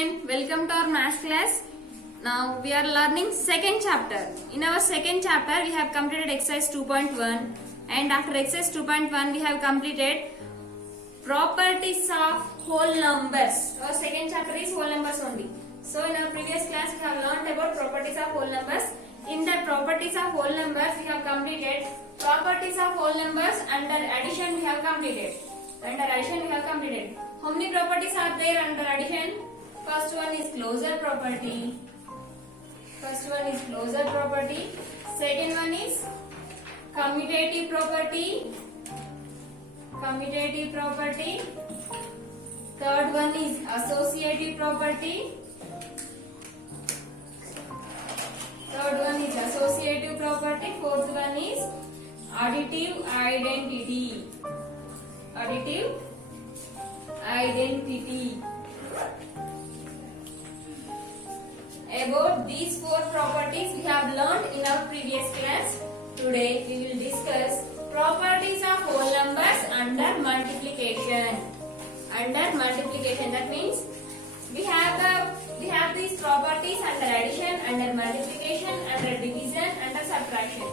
student, welcome to our math class. Now we are learning second chapter. In our second chapter we have completed exercise 2.1 and after exercise 2.1 we have completed properties of whole numbers. Our second chapter is whole numbers only. So in our previous class we have learned about properties of whole numbers. In the properties of whole numbers we have completed properties of whole numbers. Under addition we have completed. How many properties are there under addition? First one is closure property. Second one is commutative property. Third one is associative property. Fourth one is additive identity. About these four properties we have learned in our previous class. Today we will discuss properties of whole numbers under multiplication. That means we have these properties under addition, under multiplication, under division, under subtraction.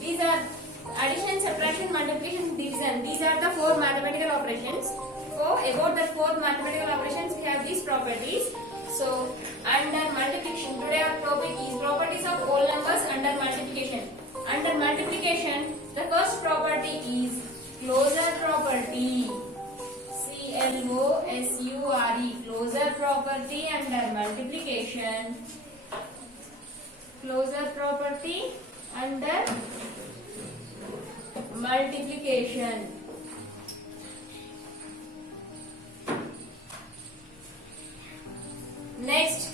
These are addition, subtraction, multiplication, division. These are the four mathematical operations. So about the four mathematical operations we have these properties. So under multiplication, today our topic is properties of whole numbers under multiplication. Under multiplication, the first property is closure property. C-L-O-S-U-R-E. Closure property under multiplication. Closure property under multiplication. Next,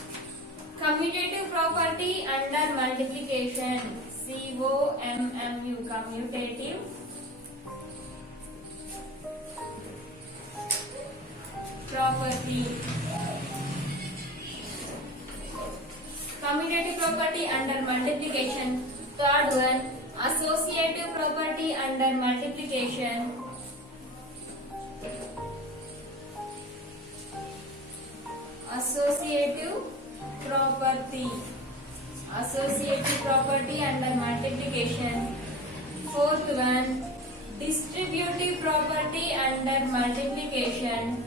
commutative property under multiplication. C-O-M-M-U. Commutative property. Commutative property under multiplication. Third one, associative property under multiplication. Associative property under multiplication. Fourth one, distributive property under multiplication.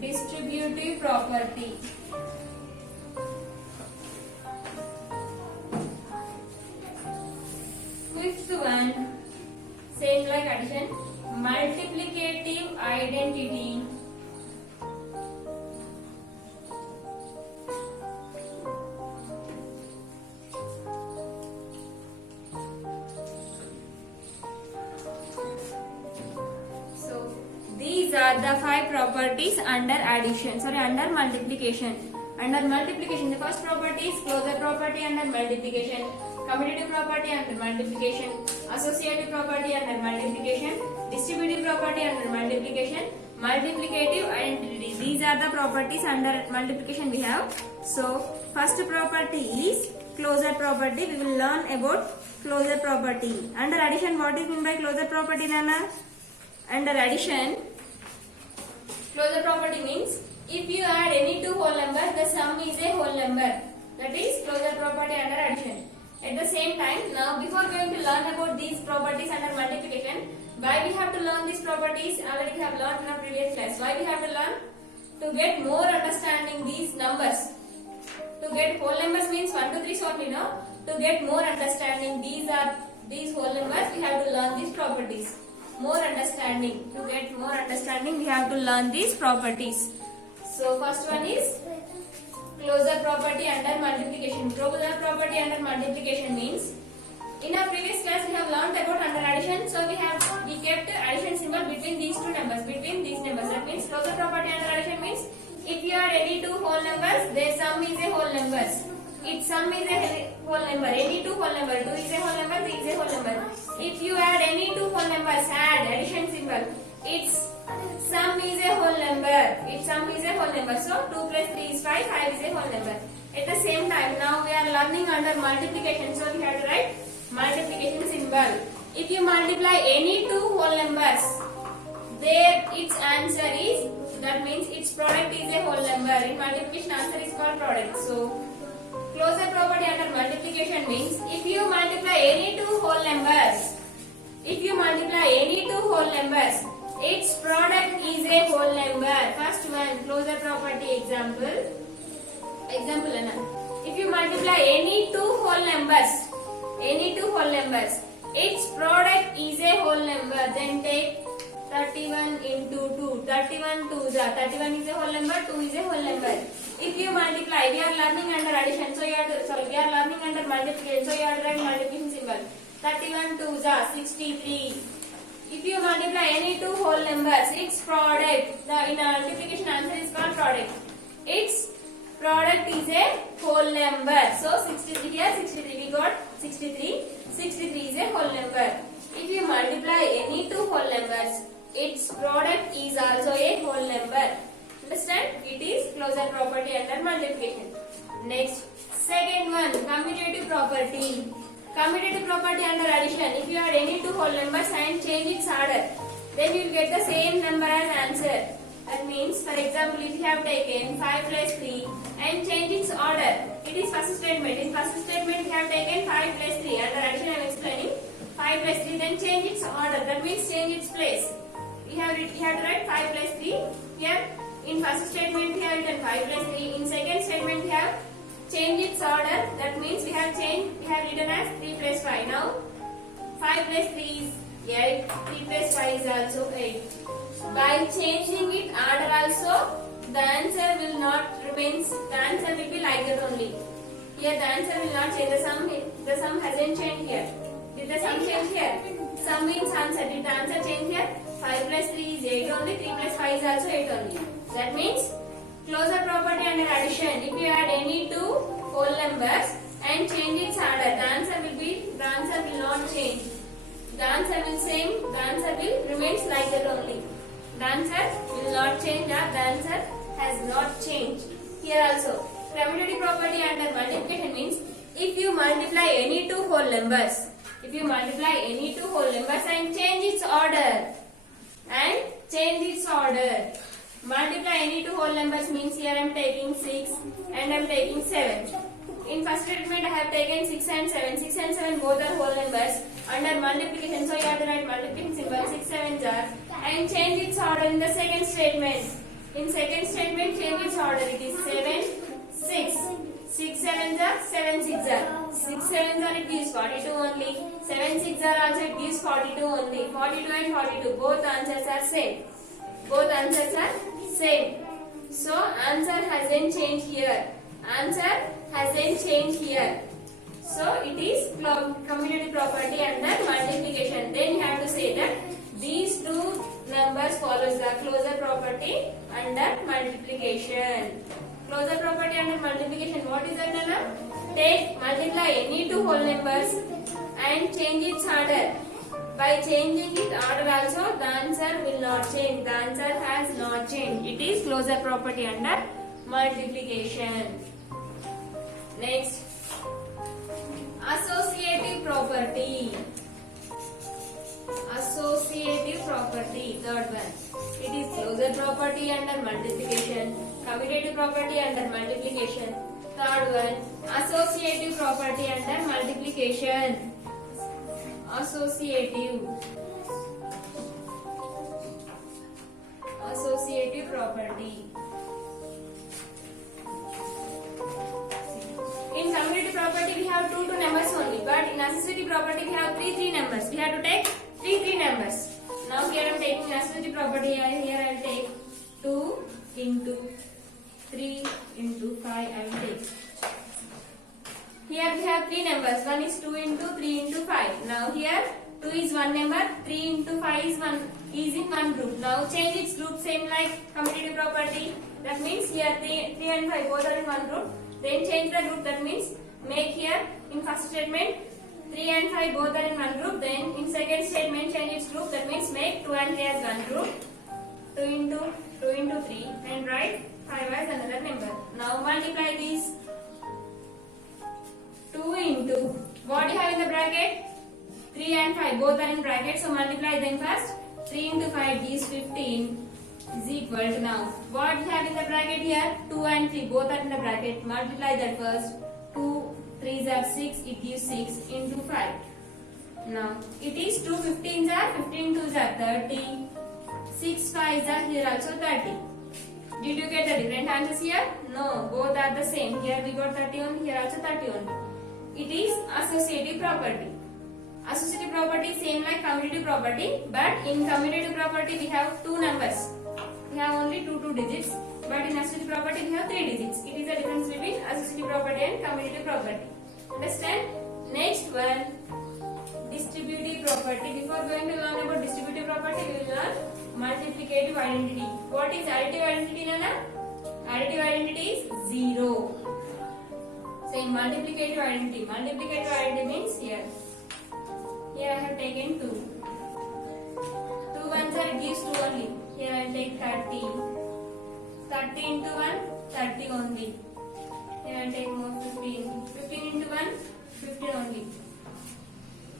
Distributive property. Fifth one, same like addition, multiplicative identity. So these are the five properties under under multiplication. Under multiplication, the first property is closure property under multiplication. Commutative property under multiplication, associative property under multiplication, distributive property under multiplication, multiplicative identity. These are the properties under multiplication we have. So first property is closure property. We will learn about closure property. Under addition, what is meant by closure property, Nana? Under addition, closure property means if you add any two whole numbers, the sum is a whole number. That is closure property under addition. At the same time, now before going to learn about these properties under multiplication, why we have to learn these properties? Already we have learned in our previous class. Why we have to learn? To get more understanding these numbers. To get whole numbers means 1, 2, 3 so only, no? To get more understanding these whole numbers, we have to learn these properties. More understanding. To get more understanding, we have to learn these properties. So first one is closure property under multiplication. Closure property under multiplication means in our previous class we have learned about under addition. So we kept addition symbol between these two numbers, between these numbers. That means closure property under addition means if you add any two whole numbers, their sum is a whole number. Its sum is a whole number. Any two whole number, 2 is a whole number, 3 is a whole number. If you add any two whole numbers, add addition symbol. Its sum is a whole number. So 2 plus 3 is 5. 5 is a whole number. At the same time, now we are learning under multiplication. So we have to write multiplication symbol. If you multiply any two whole numbers, there its answer is, that means its product In multiplication, answer is called product. So, closure property under multiplication means if you multiply any two whole numbers, its product is a whole number. First one, closure property example. Anna. If you multiply any two whole numbers, its product is a whole number. Then take 31 into 2. 31 2s are 31 is a whole number, 2 is a whole number. If you multiply, we are learning under addition, so we are learning under multiplication, so you have to write multiplication symbol. 31 2s are 63. If you multiply any two whole numbers, its product, in multiplication answer is called product. Its product is a whole number. So 63 here, 63 we got 63. 63 is a whole number. If you multiply any two whole numbers, its product is also a whole number. Understand? It is closure property under multiplication. Next, second one, commutative property. Commutative property under addition. If you add any two whole numbers and change its order, then you will get the same number as answer. That means, for example, if you have taken 5 plus 3 and change its order, it is first statement. In first statement, you have taken 5 plus 3. Under addition, I am explaining 5 plus 3. Then change its order. That means change its place. You have to write 5 plus 3 here. In first statement, we have written 5 plus 3. In second statement, we have changed its order. That means we have written as 3 plus 5. Now, 5 plus 3 is 8. 3 plus 5 is also 8. By changing it order also, the answer will not remain. The answer will be like that only. Here the answer will not change. The sum hasn't changed here. Did the sum change here? Sum means answer. Did the answer change here? 5 plus 3 is 8 only. 3 plus 5 is also 8 only. That means closure property under addition. If you add any two whole numbers and change its order, the answer will not change. The answer will remains like that only. The answer will not change. The answer has not changed. Here also, commutative property under multiplication means if you multiply any two whole numbers, and change its order, multiply any two whole numbers means here I am taking 6 and I am taking 7. In first statement I have taken 6 and 7. 6 and 7 both are whole numbers. Under multiplication, so you have to write multiplication symbol 6 7s are and change its order in the second statement. In second statement, change its order. It is 7 6. 6 7s are 7 6s are 6 7s are it gives 42 only. 7 6s are also it gives 42 only. 42 and 42 both answers are same. So answer hasn't changed here. So it is commutative property under multiplication. Then you have to say that these two numbers follows the closure property under multiplication. Closure property under multiplication. What is that, Nana? Multiply any two whole numbers and change its order. By changing its order also, the answer will not change. The answer has not changed. It is closure property under multiplication. Next, associative property. Third one. It is closure property under multiplication. Commutative property under multiplication. Third one, associative property under multiplication. Associative property. In commutative property we have two numbers only, but in associative property we have three numbers. We have to take three numbers. Now here I am taking associative property. Here I will take 2 into 3 into 5. I will take. Here we have three numbers. One is 2 into 3 into 5. Now here 2 is one number. 3 into 5 is in one group. Now change its group same like commutative property. That means here 3 and 5 both are in one group. Then change the group. That means make here in first statement 3 and 5 both are in one group. Then in second statement change its group. That means make 2 and 3 as one group. 2 into 3 and write 5 as another number. Now multiply these. 2 into what do you have in the bracket? 3 and 5 both are in bracket. So multiply them first. 3 into 5 gives 15. is equal to, now what we have in the bracket here, 2 and 3 both are in the bracket. Multiply that first. 2 3s are 6, it gives 6 into 5. Now it is 2 15s are 15 2s are 30. 6 5s are here also 30. Did you get the different answers here? No, both are the same. Here we got 30 only, here also 30 only. It is associative property. Associative property same like commutative property, but in commutative property we have two numbers. We have only two digits, but in associative property we have 3 digits. It is the difference between associative property and commutative property. Understand? Next one, distributive property. Before going to learn about distributive property, we will learn multiplicative identity. What is additive identity, Nana? Additive identity is 0. Same multiplicative identity. Multiplicative identity means here. Here I have taken 2. 2 ones are, it gives 2 only. Here I will take 30. 30 into 1, 30 only. Here I will take more 15. 15 into 1, 15 only.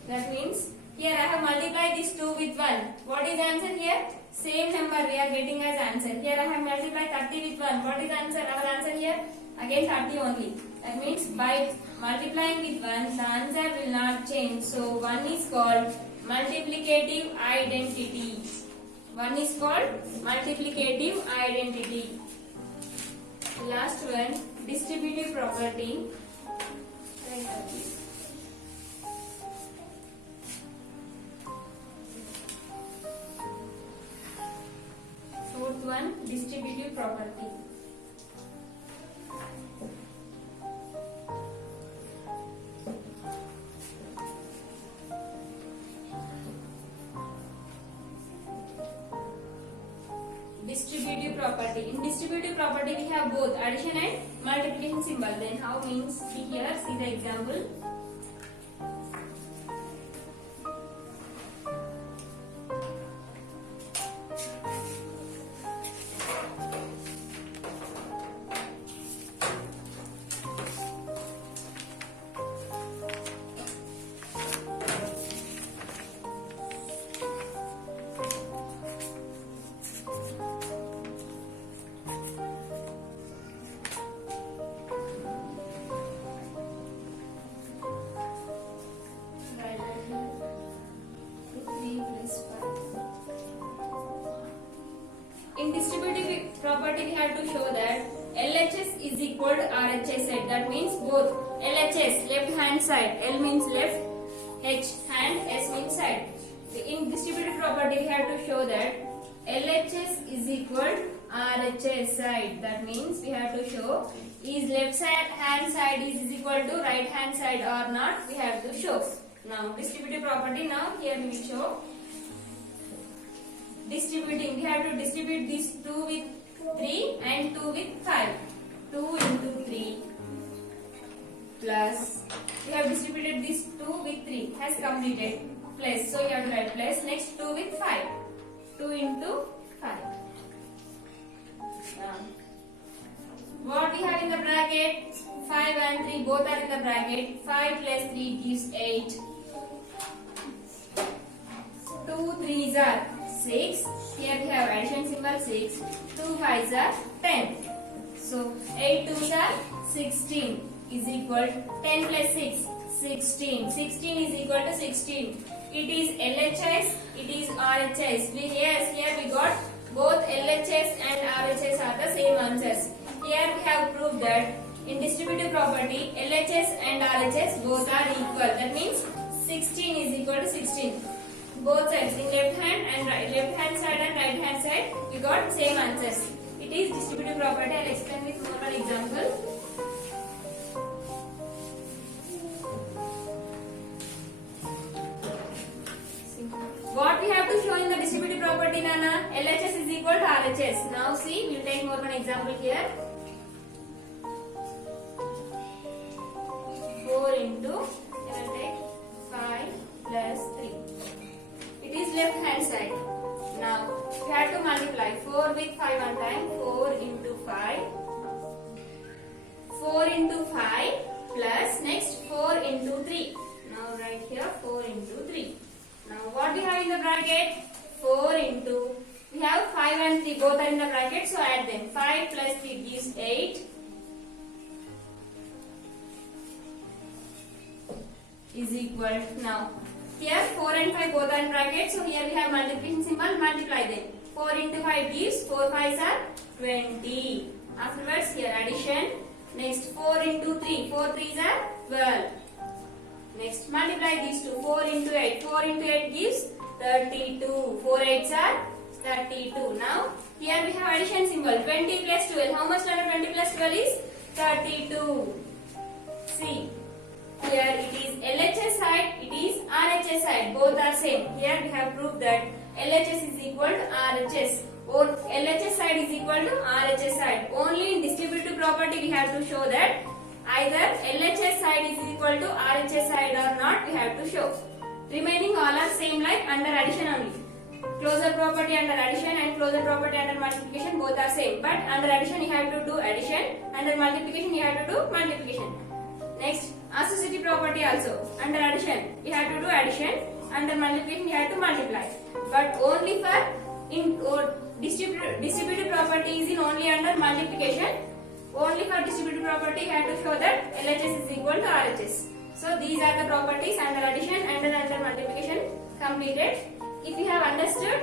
That means here I have multiplied this 2 with 1. What is the answer here? Same number we are getting as answer. Here I have multiplied 30 with 1. What is the answer? Our answer here? Again 30 only. That means by multiplying with 1, the answer will not change. So 1 is called multiplicative identity. 1 is called multiplicative identity. Last one, distributive property. Fourth one, distributive property. Distributive property. In distributive property we have both addition and multiplication symbol. Then how means? See here, see the example. In distributive property, we have to show that LHS is equal to RHS side. That means both LHS, left hand side, L means left, H hand, S means side. In distributive property, we have to show that LHS is equal to RHS side. That means we have to show is left hand side is equal to right hand side or not. We have to show. Now distributive property. Now here we will show. Distributing, we have to distribute this 2 with 3 and 2 with 5. 2 into 3 plus, we have distributed this 2 with 3, has completed, plus, so you have to write plus. Next 2 with 5, 2 into 5. What we have in the bracket? 5 and 3 both are in the bracket. 5 plus 3 gives 8. 2 3s are 6. Here we have addition symbol 6. 2 5s are 10. So 8 2s are 16 is equal to 10 plus 6, 16. 16 is equal to 16. It is LHS, it is RHS. Yes, here we got both LHS and RHS are the same answers. Here we have proved that in distributive property, LHS and RHS both are equal. That means 16 is equal to 16. Both sides, in left hand and left hand side and right hand side, we got same answers. It is distributive property. I will explain with more one example. What we have to show in the distributive property, Nana? LHS is equal to RHS. Now see, we will take more one example here. 4 into, I will take 5 plus 3. It is left hand side. Now we have to multiply 4 with 5 one time. 4 into 5. 4 into 5 plus next 4 into 3. Now write here 4 into Now what we have in the bracket? 4 into, we have 5 and 3 both are bracket, so add them. 5 plus 3 gives 8 is equal now. Here 4 and 5 both are in bracket, so here we have multiplication symbol, multiply them. 4 into 5 gives 4 5s are 20. Afterwards here addition. Next 4 into 3, 4 3s are 12. Next multiply these two. 4 into 8, 4 into 8 gives 32. 4 8s are 32. Now here we have addition symbol. 20 plus 12. How much under 20 plus 12 is 32. See. Here it is LHS side, it is RHS side. Both are same. Here we have proved that LHS is equal to RHS. Or LHS side is equal to RHS side. Only in distributive property we have to show that either LHS side is equal to RHS side or not, we have to show. Remaining all are same like under addition only. Closure property under addition and closure property under multiplication both are same. But under addition you have to do addition, under multiplication you have to do multiplication. Next, associative property also. Under addition you have to do addition, under multiplication you have to multiply. But only for distributive property is in only under multiplication. Only for distributive property you have to show that LHS is equal to RHS. So these are the properties under addition and under multiplication completed. If you have understood,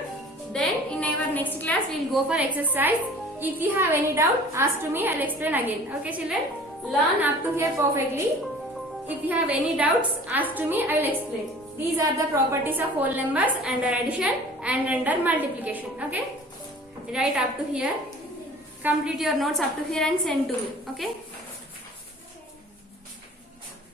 then in our next class we will go for exercise. If you have any doubt, ask to me, I will explain again. Okay children? Learn up to here perfectly. If you have any doubts, ask to me, I will explain. These are the properties of whole numbers under addition and under multiplication. Okay? Write up to here. Complete your notes up to here and send to me. Okay?